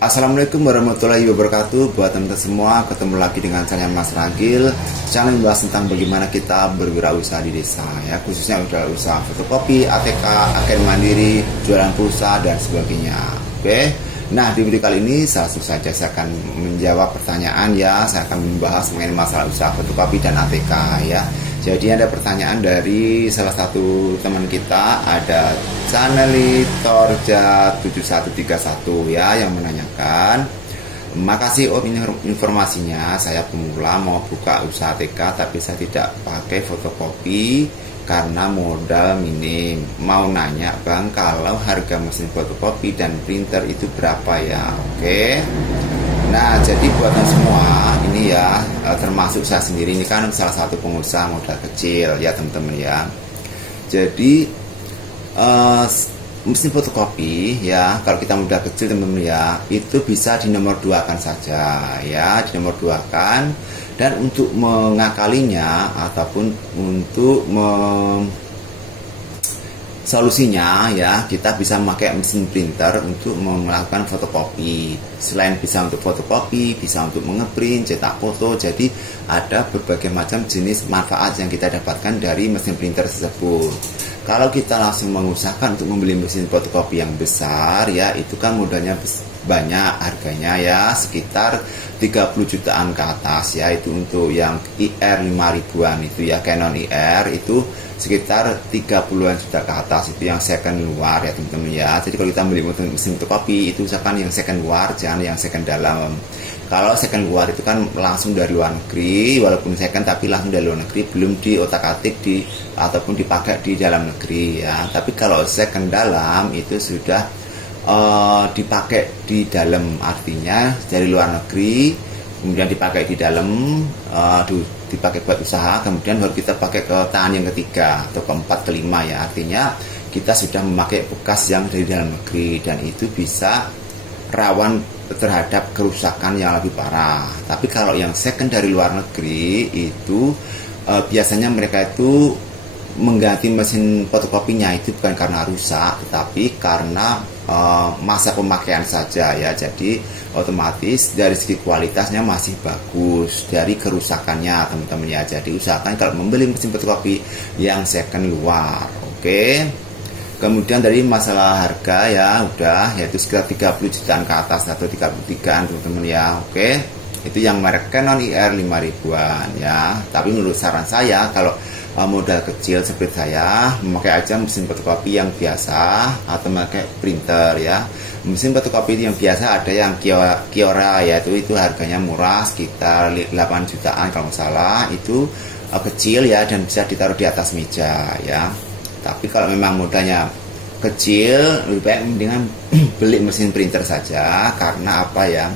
Assalamualaikum warahmatullahi wabarakatuh. Buat teman-teman semua, ketemu lagi dengan saya Mas Ragil. Channel membahas tentang bagaimana kita berwirausaha di desa ya, khususnya usaha fotokopi, ATK, agen mandiri, jualan pulsa dan sebagainya. Oke. Nah, di video kali ini langsung saja saya akan menjawab pertanyaan ya. Saya akan membahas mengenai masalah usaha fotokopi dan ATK ya. Jadi ada pertanyaan dari salah satu teman kita, ada Chaneli Torja 7131 ya, yang menanyakan, makasih Om ini informasinya, saya pemula mau buka usaha ATK tapi saya tidak pakai fotokopi karena modal minim. Mau nanya Bang, kalau harga mesin fotokopi dan printer itu berapa ya? Oke. Nah, jadi buatan semua ini ya, termasuk saya sendiri ini kan salah satu pengusaha modal kecil ya teman-teman ya. Jadi mesin fotokopi ya, kalau kita modal kecil teman-teman ya, itu bisa di nomor 2 kan saja ya, di nomor 2 kan. Dan untuk mengakalinya ataupun untuk solusinya ya, kita bisa memakai mesin printer untuk melakukan fotokopi. Selain bisa untuk fotokopi, bisa untuk mengeprint, cetak foto. Jadi ada berbagai macam jenis manfaat yang kita dapatkan dari mesin printer tersebut. Kalau kita langsung mengusahakan untuk membeli mesin fotokopi yang besar ya, itu kan modalnya banyak, harganya ya sekitar 30 jutaan ke atas ya. Itu untuk yang IR 5000-an itu ya, Canon IR itu sekitar 30-an juta ke atas, itu yang second luar ya teman-teman ya. Jadi kalau kita beli mesin fotokopi itu usahakan yang second luar, jangan yang second dalam. Kalau second luar itu kan langsung dari luar negeri, walaupun second tapi langsung dari luar negeri, belum diotak-atik ataupun dipakai di dalam negeri ya. Tapi kalau second dalam itu sudah dipakai di dalam, artinya dari luar negeri kemudian dipakai di dalam, dipakai buat usaha, kemudian baru kita pakai ke tangan yang ketiga atau keempat, kelima ya. Artinya kita sudah memakai bekas yang dari dalam negeri dan itu bisa rawan terhadap kerusakan yang lebih parah. Tapi kalau yang second dari luar negeri itu biasanya mereka itu mengganti mesin fotokopinya itu bukan karena rusak, tetapi karena masa pemakaian saja ya. Jadi otomatis dari segi kualitasnya masih bagus dari kerusakannya teman-teman ya. Jadi usahakan kalau membeli mesin fotokopi yang second luar. Oke. Kemudian dari masalah harga ya udah, yaitu sekitar 30 jutaan ke atas atau 33an teman-teman ya. Oke. Itu yang merek Canon IR 5000-an ya. Tapi menurut saran saya, kalau modal kecil seperti saya, memakai aja mesin fotokopi yang biasa atau memakai printer ya. Mesin fotokopi yang biasa ada yang Kiora ya, itu harganya murah sekitar 8 jutaan kalau nggak salah. Itu kecil ya dan bisa ditaruh di atas meja ya. Tapi kalau memang modalnya kecil, lebih baik mendingan beli mesin printer saja. Karena apa ya,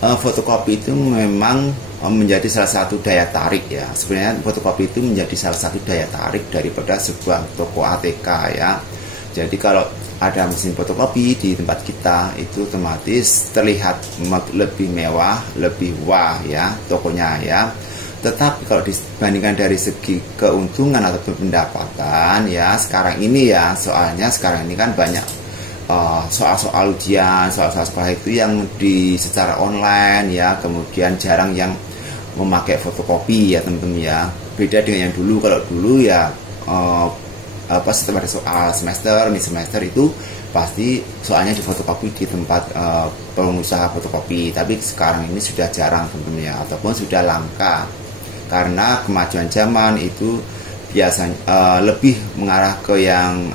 fotokopi itu memang menjadi salah satu daya tarik ya. Sebenarnya fotokopi itu menjadi salah satu daya tarik daripada sebuah toko ATK ya. Jadi kalau ada mesin fotokopi di tempat kita itu otomatis terlihat lebih mewah, lebih wah ya tokonya ya. Tetapi kalau dibandingkan dari segi keuntungan atau pendapatan ya, sekarang ini ya, soalnya sekarang ini kan banyak soal-soal ujian, soal-soal sekolah itu yang secara online ya, kemudian jarang yang memakai fotokopi ya teman-teman ya. Beda dengan yang dulu. Kalau dulu ya setelah soal semester, mid semester itu pasti soalnya di fotokopi di tempat pengusaha fotokopi. Tapi sekarang ini sudah jarang teman-teman ya, ataupun sudah langka karena kemajuan zaman itu biasanya lebih mengarah ke yang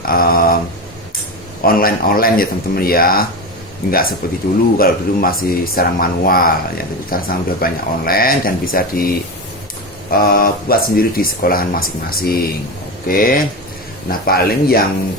online ya teman-teman ya. Nggak seperti dulu. Kalau dulu masih secara manual ya, tapi sekarang sudah banyak online dan bisa dibuat sendiri di sekolahan masing-masing. Oke. Nah, paling yang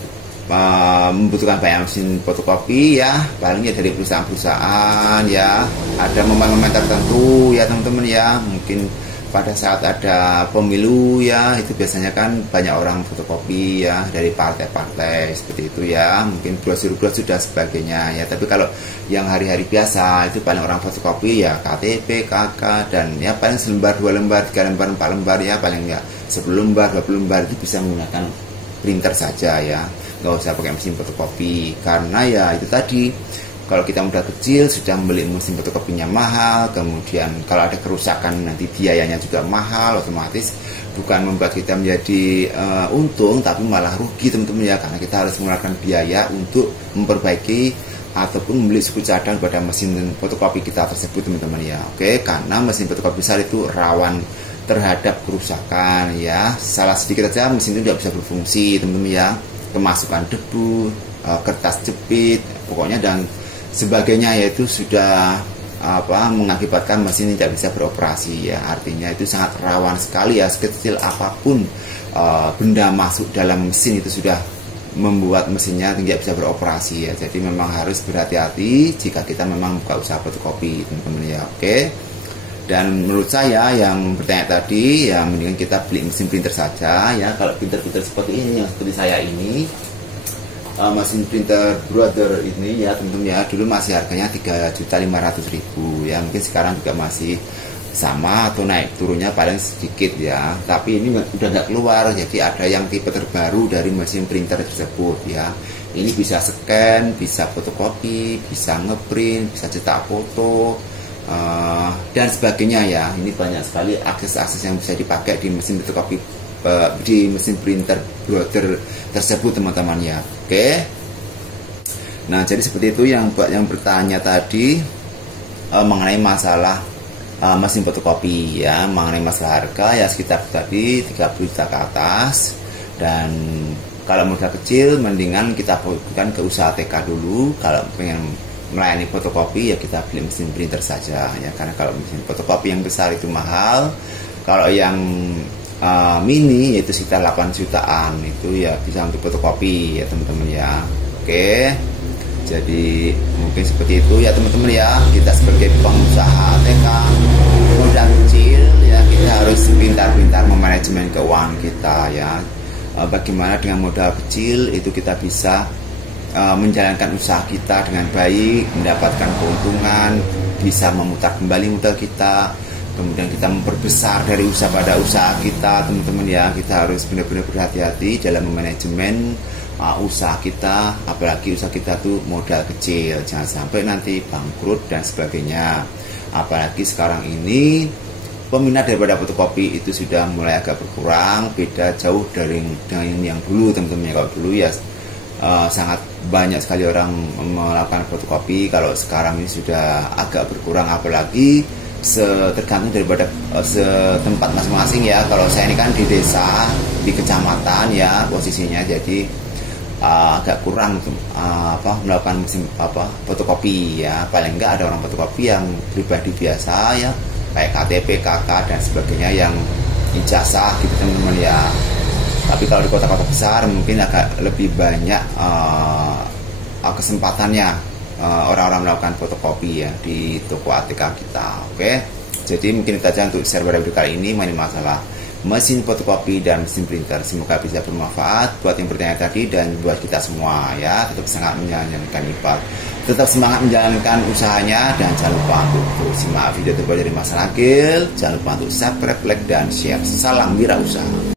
membutuhkan banyak mesin fotokopi ya, palingnya dari perusahaan-perusahaan ya, ada momen-momen tertentu ya teman-teman ya. Mungkin pada saat ada pemilu ya, itu biasanya kan banyak orang fotokopi ya dari partai-partai seperti itu ya, mungkin brosur-brosur dan sebagainya ya. Tapi kalau yang hari-hari biasa itu paling orang fotokopi ya KTP, KK, dan ya paling selembar, 2 lembar, 3 lembar, 4 lembar ya, paling ya 10 lembar, 20 lembar itu bisa menggunakan printer saja ya, nggak usah pakai mesin fotokopi. Karena ya itu tadi, Kalau kita modal kecil sudah membeli mesin fotokopinya mahal, kemudian kalau ada kerusakan nanti biayanya juga mahal, otomatis bukan membuat kita menjadi untung, tapi malah rugi teman-teman ya, karena kita harus mengeluarkan biaya untuk memperbaiki ataupun membeli suku cadang pada mesin fotokopi kita tersebut teman-teman ya. Oke, karena mesin fotokopi besar itu rawan terhadap kerusakan ya, salah sedikit saja mesin itu tidak bisa berfungsi teman-teman ya, kemasukan debu, kertas jepit, pokoknya dan sebagainya, yaitu sudah mengakibatkan mesin tidak bisa beroperasi ya. Artinya itu sangat rawan sekali ya, sekecil apapun benda masuk dalam mesin itu sudah membuat mesinnya tidak bisa beroperasi ya. Jadi memang harus berhati-hati jika kita memang buka usaha fotokopi teman-teman ya. Oke. Dan menurut saya yang bertanya tadi ya, mendingan kita beli mesin printer saja ya. Kalau printer-printer seperti ini, yang seperti saya ini, mesin printer Brother ini ya teman-teman ya, dulu masih harganya 3.500.000 ya, mungkin sekarang juga masih sama atau naik turunnya paling sedikit ya, tapi ini udah nggak keluar. Jadi ada yang tipe terbaru dari mesin printer tersebut ya, ini bisa scan, bisa fotokopi, bisa ngeprint, bisa cetak foto dan sebagainya ya. Ini banyak sekali akses-akses yang bisa dipakai di mesin fotokopi, di mesin printer Brother tersebut teman-teman ya. Oke. Nah, jadi seperti itu yang buat yang bertanya tadi mengenai masalah mesin fotokopi ya, mengenai masalah harga ya, sekitar tadi 30 juta ke atas. Dan kalau modal kecil mendingan kita fokuskan ke usaha TK dulu. Kalau pengen melayani fotokopi ya kita beli mesin printer saja ya, karena kalau mesin fotokopi yang besar itu mahal. Kalau yang mini yaitu sekitar 8 jutaan itu ya bisa untuk fotokopi ya teman-teman ya. Oke, jadi mungkin seperti itu ya teman-teman ya. Kita sebagai pengusaha TK modal kecil ya, kita harus pintar-pintar memanajemen keuangan kita ya. Bagaimana dengan modal kecil itu kita bisa menjalankan usaha kita dengan baik, mendapatkan keuntungan, bisa memutar kembali modal kita, kemudian kita memperbesar dari usaha pada usaha kita teman-teman ya. Kita harus benar-benar berhati-hati dalam memanajemen usaha kita, apalagi usaha kita tuh modal kecil, jangan sampai nanti bangkrut dan sebagainya. Apalagi sekarang ini peminat daripada fotokopi itu sudah mulai agak berkurang, beda jauh dari dengan yang dulu teman-teman ya. Kalau dulu ya sangat banyak sekali orang melakukan fotokopi, kalau sekarang ini sudah agak berkurang, apalagi tergantung daripada setempat masing-masing ya. Kalau saya ini kan di desa, di kecamatan ya posisinya, jadi agak kurang melakukan mesin fotokopi ya. Paling enggak ada orang fotokopi yang pribadi biasa ya, kayak KTP, KK dan sebagainya, yang ijazah gitu teman-teman ya. Tapi kalau di kota-kota besar mungkin agak lebih banyak kesempatannya orang-orang melakukan fotokopi ya di toko ATK kita. Oke, jadi mungkin itu saja untuk share pada video kali ini mengenai masalah mesin fotokopi dan mesin printer. Semoga bisa bermanfaat buat yang bertanya tadi dan buat kita semua ya. Tetap semangat menjalankan ibadah, tetap semangat menjalankan usahanya, dan jangan lupa untuk terus simak video terbaru dari Mas Ragil. Jangan lupa untuk subscribe, like, dan share. Salam wirausaha.